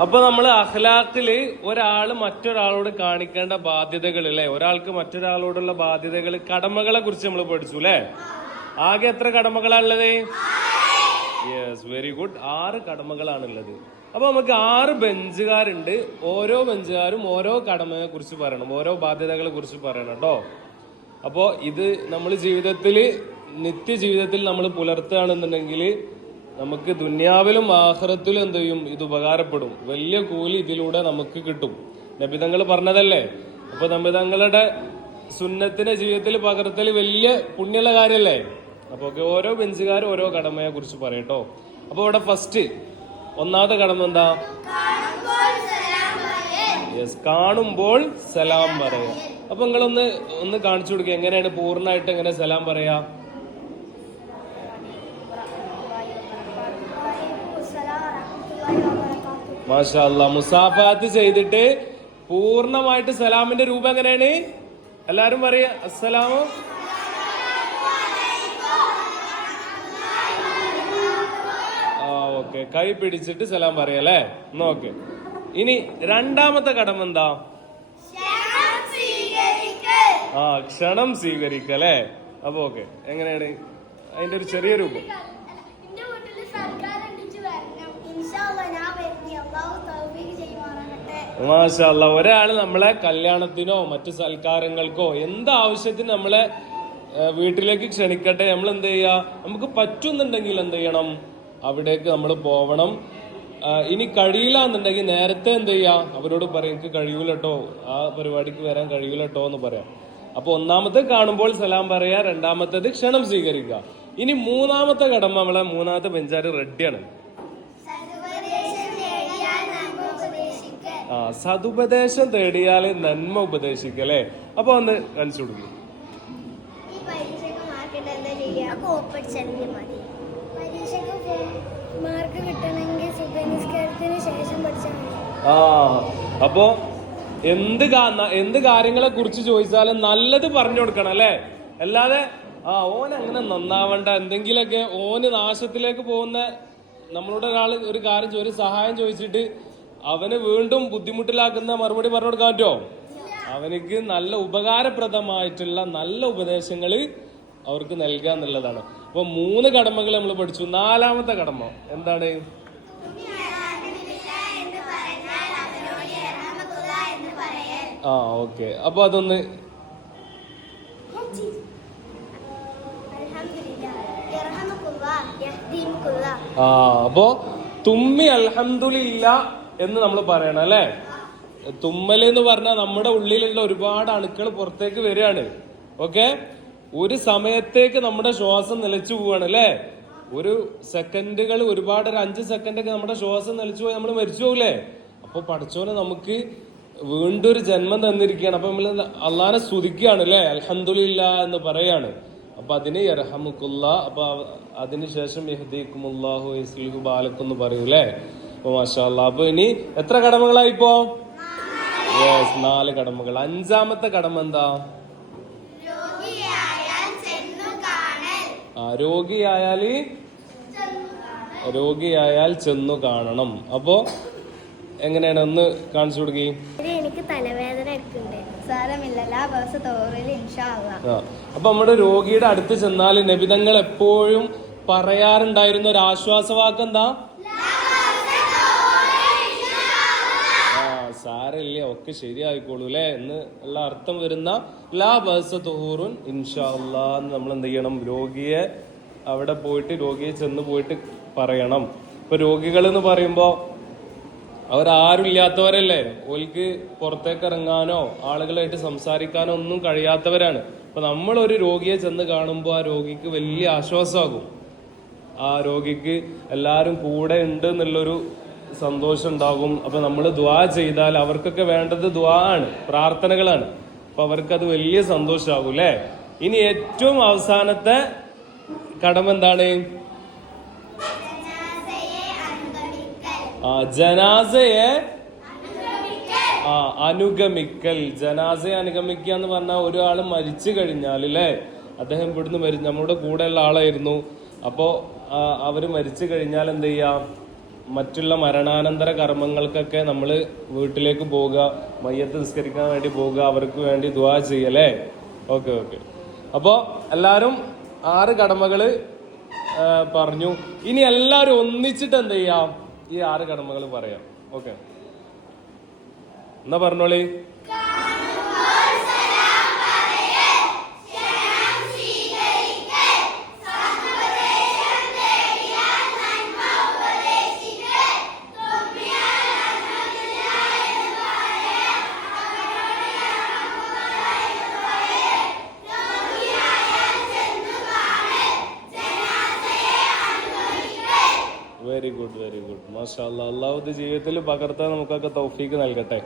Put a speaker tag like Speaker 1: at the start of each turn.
Speaker 1: അപ്പൊ നമ്മൾ അഖ്ലാഖിൽ ഒരാൾ മറ്റൊരാളോട് കാണിക്കേണ്ട ബാധ്യതകൾ അല്ലെ ഒരാൾക്ക് മറ്റൊരാളോടുള്ള ബാധ്യതകൾ കടമകളെ കുറിച്ച് നമ്മൾ പഠിച്ചു അല്ലെ ആകെ എത്ര കടമകളാണുള്ളത് യെസ് വെരി ഗുഡ് ആറ് കടമകളാണുള്ളത്. അപ്പൊ നമുക്ക് ആറ് ബെഞ്ചുകാരുണ്ട്. ഓരോ ബെഞ്ചുകാരും ഓരോ കടമയെ കുറിച്ച് പറയണം. ഓരോ ബാധ്യതകളെ കുറിച്ച് പറയണം കേട്ടോ. അപ്പോ ഇത് നമ്മൾ ജീവിതത്തിൽ നിത്യ ജീവിതത്തിൽ നമ്മൾ പുലർത്തുകയാണെന്നുണ്ടെങ്കിൽ നമുക്ക് ദുന്യാവിലും ആഹ്റത്തിലും എന്ത് ചെയ്യും? ഇത് ഉപകാരപ്പെടും. വലിയ കൂലി ഇതിലൂടെ നമുക്ക് കിട്ടും. നബിതങ്ങൾ പറഞ്ഞതല്ലേ? അപ്പൊ നബിതങ്ങളുടെ സുന്നത്തിന്റെ ജീവിതത്തിൽ പകർത്തൽ വലിയ പുണ്യമുള്ള കാര്യല്ലേ? അപ്പൊ ഒക്കെ ഓരോ ബെഞ്ചുകാരും ഓരോ കടമയെ കുറിച്ച് പറയട്ടോ അപ്പൊ ഇവിടെ ഫസ്റ്റ് ഒന്നാമത്തെ കടമ എന്താ? യെസ് കാണുമ്പോൾ സലാം പറയാ അപ്പൊ നിങ്ങളൊന്ന് ഒന്ന് കാണിച്ചു കൊടുക്കുക എങ്ങനെയാണ് പൂർണമായിട്ട് എങ്ങനെ സലാം പറയാ മാഷാ അല്ലാ മുസാഫാത്ത് ചെയ്തിട്ട് പൂർണമായിട്ട് സലാമിന്റെ രൂപം എങ്ങനെയാണ്? എല്ലാരും പറയാ അസ്സലാമു ഓക്കെ. കൈ പിടിച്ചിട്ട് സലാം പറയല്ലേ എന്നാ ഓക്കെ. ഇനി രണ്ടാമത്തെ കടമ എന്താ? ആ ക്ഷണം സ്വീകരിക്കല്ലേ അപ്പൊ ഓക്കെ. എങ്ങനെയാണ്? അതിന്റെ ഒരു ചെറിയ രൂപം. മാഷല്ല ഒരാൾ നമ്മളെ കല്യാണത്തിനോ മറ്റു സൽക്കാരങ്ങൾക്കോ എന്ത് ആവശ്യത്തിന് നമ്മളെ വീട്ടിലേക്ക് ക്ഷണിക്കട്ടെ നമ്മൾ എന്ത് ചെയ്യാ നമുക്ക് പറ്റുന്നുണ്ടെങ്കിൽ എന്ത് ചെയ്യണം അവിടേക്ക് നമ്മൾ പോവണം. ഇനി കഴിയില്ല എന്നുണ്ടെങ്കിൽ നേരത്തെ എന്ത് ചെയ്യാ അവരോട് പറയും എനിക്ക് കഴിയൂല കേട്ടോ ആ പരിപാടിക്ക് വരാൻ കഴിയൂല കേട്ടോ എന്ന് പറയാം. അപ്പൊ ഒന്നാമത്തെ കാണുമ്പോൾ സലാം പറയാ രണ്ടാമത്തേത് ക്ഷണം സ്വീകരിക്കുക. ഇനി മൂന്നാമത്തെ കടമ നമ്മളെ മൂന്നാമത്തെ ബെഞ്ചാറ് റെഡിയാണ്. ആ സതുപദേശം തേടിയാൽ നന്മ ഉപദേശിക്കല്ലേ അപ്പൊ ഒന്ന് കാണിച്ചു കൊടുക്കും. ആ അപ്പോ എന്ത് എന്ത് കാര്യങ്ങളെ കുറിച്ച് ചോദിച്ചാലും നല്ലത് പറഞ്ഞു കൊടുക്കണം അല്ലേ? അല്ലാതെ ആ ഓൻ അങ്ങനെ നന്നാവണ്ട. എന്തെങ്കിലൊക്കെ ഓന് നാശത്തിലേക്ക് പോകുന്ന നമ്മളോട് ഒരാൾ ഒരു കാര്യം ഒരു സഹായം ചോദിച്ചിട്ട് അവന് വീണ്ടും ബുദ്ധിമുട്ടിലാക്കുന്ന മറുപടി പറഞ്ഞു കൊടുക്കാൻ പറ്റുമോ? അവനിക്ക് നല്ല ഉപകാരപ്രദമായിട്ടുള്ള നല്ല ഉപദേശങ്ങൾ അവർക്ക് നൽകുക എന്നുള്ളതാണ്. അപ്പൊ മൂന്ന് കടമകൾ നമ്മൾ പഠിച്ചു. നാലാമത്തെ കടമ എന്താണ്? ആ ഓക്കെ. അപ്പൊ അതൊന്ന് ആ അപ്പോ തുമ്മി അൽഹംദുലില്ല എന്ന് നമ്മൾ പറയണം അല്ലെ? തുമ്മൽ എന്ന് പറഞ്ഞാൽ നമ്മുടെ ഉള്ളിലുള്ള ഒരുപാട് അണുക്കൾ പുറത്തേക്ക് വരികയാണ്. ഓക്കെ? ഒരു സമയത്തേക്ക് നമ്മുടെ ശ്വാസം നിലച്ചു പോവാണ് അല്ലെ? ഒരു സെക്കൻഡുകൾ ഒരുപാട് ഒരു അഞ്ച് സെക്കൻഡൊക്കെ നമ്മുടെ ശ്വാസം നിലച്ചു പോയി നമ്മൾ മരിച്ചു പോകില്ലേ അപ്പൊ പഠിച്ചോനെ നമുക്ക് വീണ്ടും ഒരു ജന്മം തന്നിരിക്കുകയാണ്. അപ്പൊ നമ്മൾ അള്ളാനെ സ്തുതിക്കുകയാണ് അല്ലെ? അലഹന്ദില്ല എന്ന് പറയാണ് അപ്പൊ അതിന് യർഹമുക്കുള്ള അപ്പൊ അതിനുശേഷം യഹ്ദീക്കുമുല്ലാഹു ഇസ്ലിഹു ബാലക്കും എന്ന് പറയൂലേ അപ്പൊ മാഷാ അല്ലാ. അപ്പൊ ഇനി എത്ര കടമകളായി ഇപ്പോ? യെസ് നാല് കടമകൾ. അഞ്ചാമത്തെ കടമ എന്താ? ആ രോഗിയായാൽ രോഗിയായാൽ ചെന്നു കാണണം. അപ്പോ എങ്ങനെയാണ്? ഒന്ന് കാണിച്ചു കൊടുക്കി.
Speaker 2: എനിക്ക് തലവേദന
Speaker 1: അപ്പൊ നമ്മുടെ രോഗിയുടെ അടുത്ത് ചെന്നാൽ നബിതങ്ങൾ എപ്പോഴും പറയാറുണ്ടായിരുന്ന ഒരു ആശ്വാസവാക്ക് എന്താ ആ സാരല്ലേ ഒക്കെ ശരിയായിക്കോളൂ അല്ലേ എന്ന് ഉള്ള അർത്ഥം വരുന്ന ലാ ബസ തുഹൂറുൻ ഇൻഷാ എന്ന് നമ്മൾ എന്ത് ചെയ്യണം? രോഗിയെ അവിടെ പോയിട്ട് രോഗിയെ ചെന്ന് പോയിട്ട് പറയണം. ഇപ്പൊ രോഗികൾ എന്ന് പറയുമ്പോ അവരാരും ഇല്ലാത്തവരല്ലേ? ഓൽക്ക് പുറത്തേക്ക് ഇറങ്ങാനോ ആളുകളായിട്ട് സംസാരിക്കാനോ ഒന്നും കഴിയാത്തവരാണ്. അപ്പൊ നമ്മൾ ഒരു രോഗിയെ ചെന്ന് കാണുമ്പോൾ ആ രോഗിക്ക് വലിയ ആശ്വാസമാകും ആ രോഗിക്ക് എല്ലാവരും കൂടെ ഉണ്ട് എന്നുള്ളൊരു സന്തോഷം ഉണ്ടാകും അപ്പൊ നമ്മൾ ദ്വാ ചെയ്താൽ അവർക്കൊക്കെ വേണ്ടത് ദ്വാ ആണ് പ്രാർത്ഥനകളാണ്. അപ്പൊ അവർക്കത് വലിയ സന്തോഷമാകും അല്ലെ ഇനി ഏറ്റവും അവസാനത്തെ കടമ എന്താണ്? ആ ജനാസയെ ആ അനുഗമിക്കൽ. ജനാസയെ അനുഗമിക്കുക എന്ന് പറഞ്ഞാൽ ഒരാൾ മരിച്ചു കഴിഞ്ഞാൽ അല്ലേ അദ്ദേഹം ഇവിടുന്ന് മരി നമ്മുടെ കൂടെയുള്ള ആളായിരുന്നു. അപ്പോ അവർ മരിച്ചു കഴിഞ്ഞാൽ എന്ത് ചെയ്യാം? മറ്റുള്ള മരണാനന്തര കർമ്മങ്ങൾക്കൊക്കെ നമ്മൾ വീട്ടിലേക്ക് പോവുക മയ്യത്ത് നിസ്കരിക്കാൻ വേണ്ടി പോവുക അവർക്ക് വേണ്ടി ദുവാ ചെയ്യല്ലേ ഓക്കെ ഓക്കെ. അപ്പോൾ എല്ലാവരും ആറ് കടമകൾ പറഞ്ഞു. ഇനി എല്ലാവരും ഒന്നിച്ചിട്ട് എന്ത് ചെയ്യാം? ഈ ആറ് കടമകൾ പറയാം. ഓക്കെ. എന്നാ പറഞ്ഞോളി. വെരി ഗുഡ് വെരി ഗുഡ് മാഷാ അള്ളാഹുദ് ജീവിതത്തിൽ പകർത്താൻ നമുക്കൊക്കെ തൗഫീക്ക് നൽകട്ടെ.